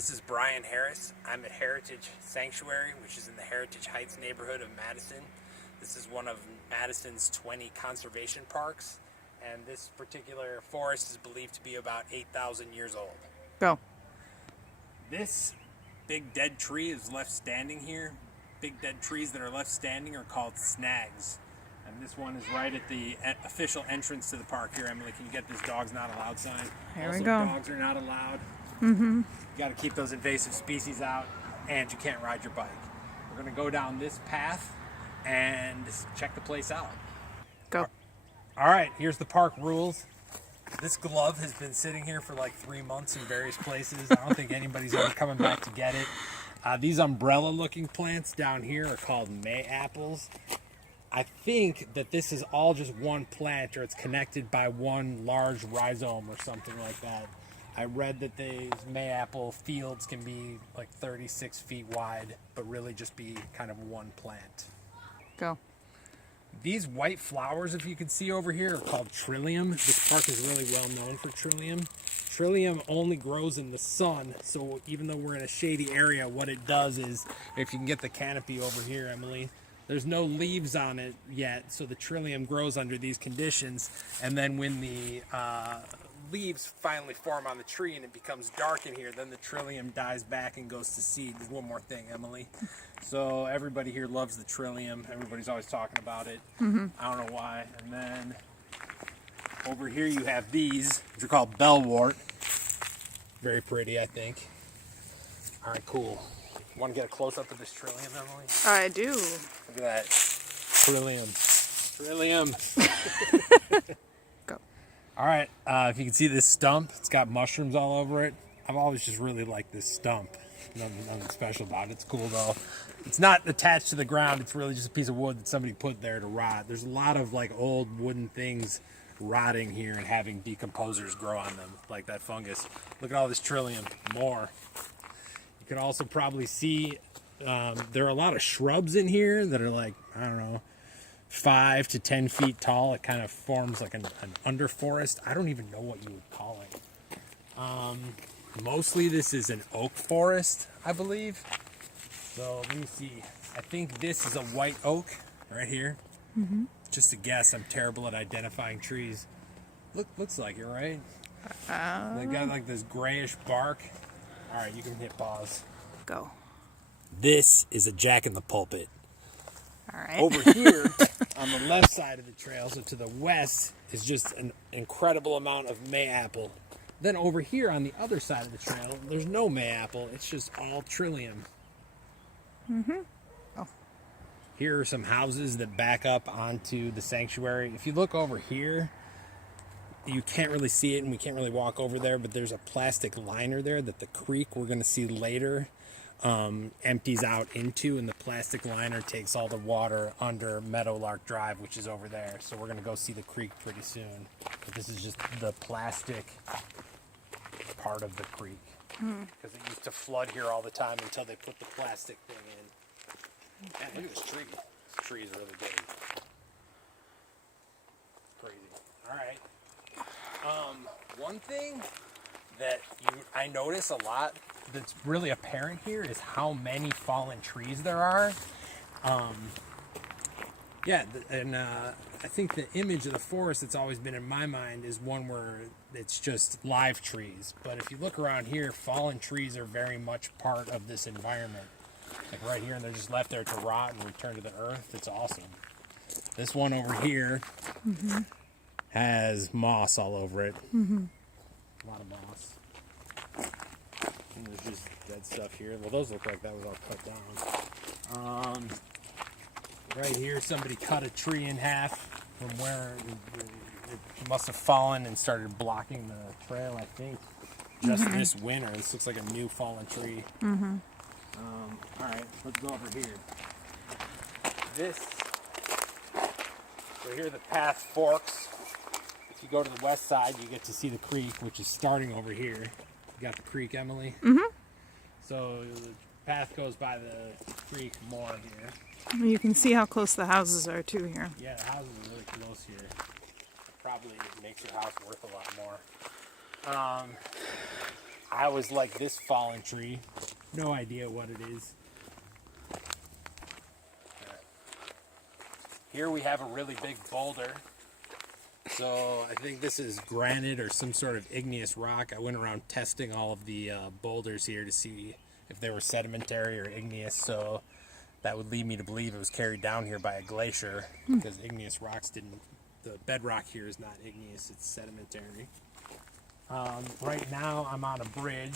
This is Brian Harris. I'm at Heritage Sanctuary, which is in the Heritage Heights neighborhood of Madison. This is one of Madison's 20 conservation parks, and this particular forest is believed to be about 8,000 years old. Go. This big dead tree is left standing here. Big dead trees that are left standing are called snags. And this one is right at the official entrance to the park here. Emily, can you get this dog's not allowed sign? Here also, we go. Dogs are not allowed. You got to keep those invasive species out, and you can't ride your bike. We're going to go down this path and check the place out. Go. All right, here's the park rules. This glove has been sitting here for like 3 months in various places. I don't think anybody's ever coming back to get it. These umbrella-looking plants down here are called May-apples. I think that this is all just one plant, or it's connected by one large rhizome or something like that. I read that these May-apple fields can be like 36 feet wide, but really just be kind of one plant. Go. These white flowers, if you can see over here, are called trillium. This park is really well known for trillium. Trillium only grows in the sun, so even though we're in a shady area, what it does is, if you can get the canopy over here, Emily, there's no leaves on it yet, so the trillium grows under these conditions, and then when the leaves finally form on the tree and it becomes dark in here, then the trillium dies back and goes to seed. There's one more thing, Emily. So everybody here loves the trillium. Everybody's always talking about it. I don't know why. And then over here you have these, which are called bellwort. Very pretty, I think. All right, cool. Want to get a close-up of this trillium, Emily? I do. Look at that. Trillium. Trillium. Go. All right, if you can see this stump, it's got mushrooms all over it. I've always just really liked this stump. Nothing special about it. It's cool, though. It's not attached to the ground. It's really just a piece of wood that somebody put there to rot. There's a lot of, like, old wooden things rotting here and having decomposers grow on them, like that fungus. Look at all this trillium. More. You can also probably see there are a lot of shrubs in here that are like, I don't know, 5 to 10 feet tall. It kind of forms like an underforest. I don't even know what you would call it. Mostly this is an oak forest, I believe. So let me see. I think this is a white oak right here. Just a guess. I'm terrible at identifying trees. Looks like it, right? They got like this grayish bark. All right, you can hit pause. Go. This is a Jack in the Pulpit. All right. Over here on the left side of the trail, so to the west, is just an incredible amount of May-apple. Then over here on the other side of the trail, there's no May-apple. It's just all trillium. Oh. Here are some houses that back up onto the sanctuary. If you look over here, you can't really see it, and we can't really walk over there, but there's a plastic liner there that the creek we're going to see later empties out into, and the plastic liner takes all the water under Meadowlark Drive, which is over there. So we're going to go see the creek pretty soon. But this is just the plastic part of the creek, because it used to flood here all the time until they put the plastic thing in. Man, look at this tree. This tree is really big. Crazy. All right. One thing that I notice a lot that's really apparent here is how many fallen trees there are. I think the image of the forest that's always been in my mind is one where it's just live trees. But if you look around here, fallen trees are very much part of this environment. Like right here, and they're just left there to rot and return to the earth. It's awesome. This one over here has moss all over it. A lot of moss. And there's just dead stuff here. Well, those look like that was all cut down. Right here, somebody cut a tree in half from where it must have fallen and started blocking the trail, I think, just this winter. This looks like a new fallen tree. All right, let's go over here. So here the path forks. If you go to the west side, you get to see the creek, which is starting over here. You got the creek, Emily? So the path goes by the creek more here. You can see how close the houses are too here. Yeah, the houses are really close here. Probably makes your house worth a lot more. I was like, this fallen tree. No idea what it is. Here we have a really big boulder. So I think this is granite or some sort of igneous rock. I went around testing all of the boulders here to see if they were sedimentary or igneous. So that would lead me to believe it was carried down here by a glacier, because igneous rocks didn't. The bedrock here is not igneous; it's sedimentary. Right now, I'm on a bridge.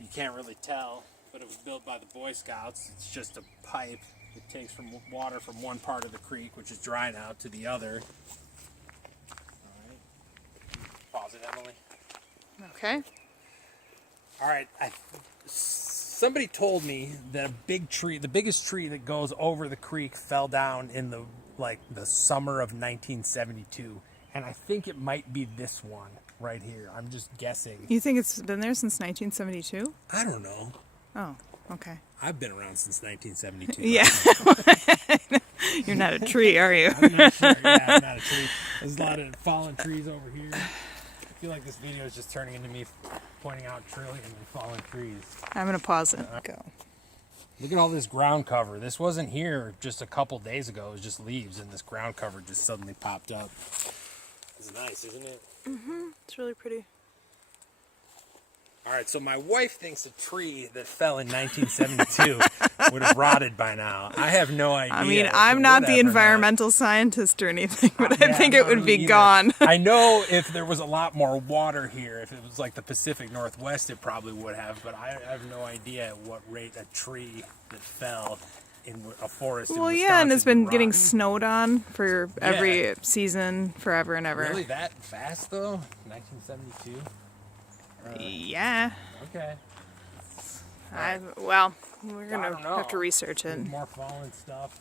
You can't really tell, but it was built by the Boy Scouts. It's just a pipe. It takes from water from one part of the creek, which is dry now, to the other. All right. Pause it, Emily. Okay. All right. Somebody told me that a big tree, the biggest tree that goes over the creek, fell down in the summer of 1972, and I think it might be this one right here. I'm just guessing. You think it's been there since 1972? I don't know. Oh, okay. I've been around since 1972. Yeah. You're not a tree, are you? I'm not sure. Yeah, I'm not a tree. There's a lot of fallen trees over here. I feel like this video is just turning into me pointing out trillion and fallen trees. I'm going to pause it. Go. Look at all this ground cover. This wasn't here just a couple days ago. It was just leaves, and this ground cover just suddenly popped up. It's nice, isn't it? Mm-hmm. It's really pretty. All right, so my wife thinks a tree that fell in 1972 would have rotted by now. I have no idea. I mean, if I'm it not would the have or not. environmental scientist or anything, but I Yeah, think I'm it not would be either. gone. I know if there was a lot more water here, if it was like the Pacific Northwest, it probably would have, but I have no idea at what rate a tree that fell in a forest in Well, Wisconsin yeah, and it's been would getting rot. snowed on for every season, forever and ever. Really that fast, though? 1972? Yeah. Okay. Well, we're I gonna don't know. have to research it. More fallen stuff.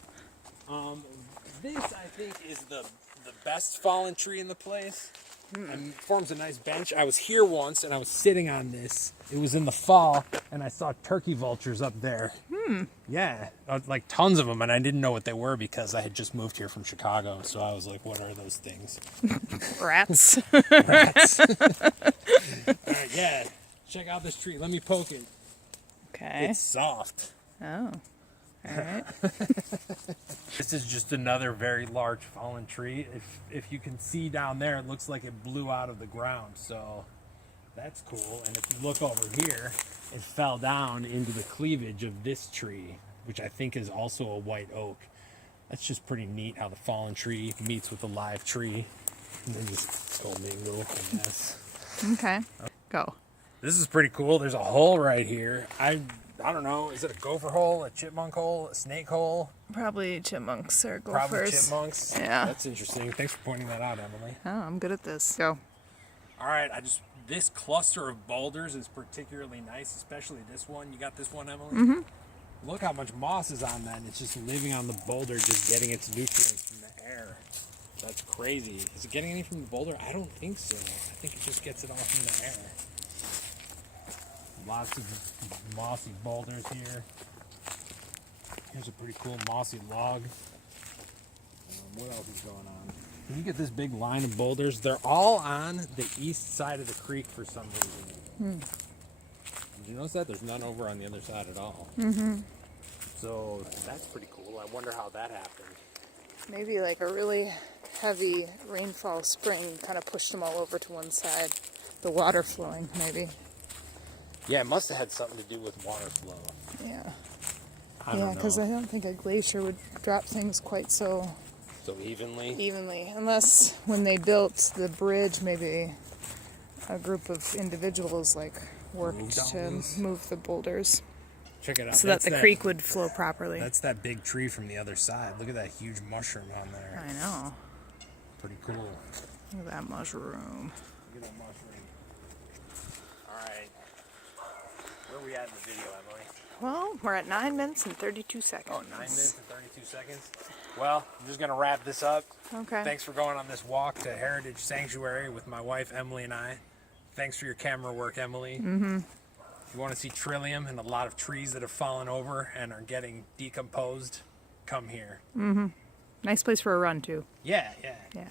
This, I think, is the best fallen tree in the place. And forms a nice bench. I was here once, and I was sitting on this. It was in the fall, and I saw turkey vultures up there. Yeah, like tons of them, and I didn't know what they were because I had just moved here from Chicago. So I was like, "What are those things?" Rats. Rats. All right, yeah. Check out this tree. Let me poke it. Okay. It's soft. Oh. All right. This is just another very large fallen tree. If you can see down there, it looks like it blew out of the ground. So that's cool. And if you look over here, it fell down into the cleavage of this tree, which I think is also a white oak. That's just pretty neat how the fallen tree meets with the live tree. And then just commingle, I guess. Okay. Go. This is pretty cool. There's a hole right here. I don't know. Is it a gopher hole, a chipmunk hole, a snake hole? Probably chipmunks or Probably gophers. chipmunks. Yeah. That's interesting. Thanks for pointing that out, Emily. Oh, I'm good at this. Go. All right, this cluster of boulders is particularly nice, especially this one. You got this one, Emily? Mm-hmm. Look how much moss is on that, and it's just living on the boulder, just getting its nutrients from the air. That's crazy. Is it getting any from the boulder? I don't think so. I think it just gets it all from the air. Lots of mossy boulders here. Here's a pretty cool mossy log. What else is going on? Can you get this big line of boulders? They're all on the east side of the creek for some reason. Did you notice that? There's none over on the other side at all. Mm-hmm. So that's pretty cool. I wonder how that happened. Maybe like a really heavy rainfall spring kind of pushed them all over to one side. The water flowing, maybe. Yeah, it must have had something to do with water flow. Yeah. I don't Yeah, know. because I don't think a glacier would drop things quite so So evenly? evenly. Unless when they built the bridge, maybe a group of individuals like worked Moved all to these? move the boulders Check it out. so that That's the creek would flow properly. That's that big tree from the other side. Look at that huge mushroom on there. I know. Pretty cool. Look at that mushroom. Look at that mushroom. All right. Where are we at in the video, Emily? Well, we're at 9 minutes and 32 seconds. Oh, 9 minutes and 32 seconds. Well, I'm just going to wrap this up. Okay. Thanks for going on this walk to Heritage Sanctuary with my wife, Emily, and I. Thanks for your camera work, Emily. Mm-hmm. If you want to see Trillium and a lot of trees that have fallen over and are getting decomposed, come here. Nice place for a run, too. Yeah, yeah. Yeah.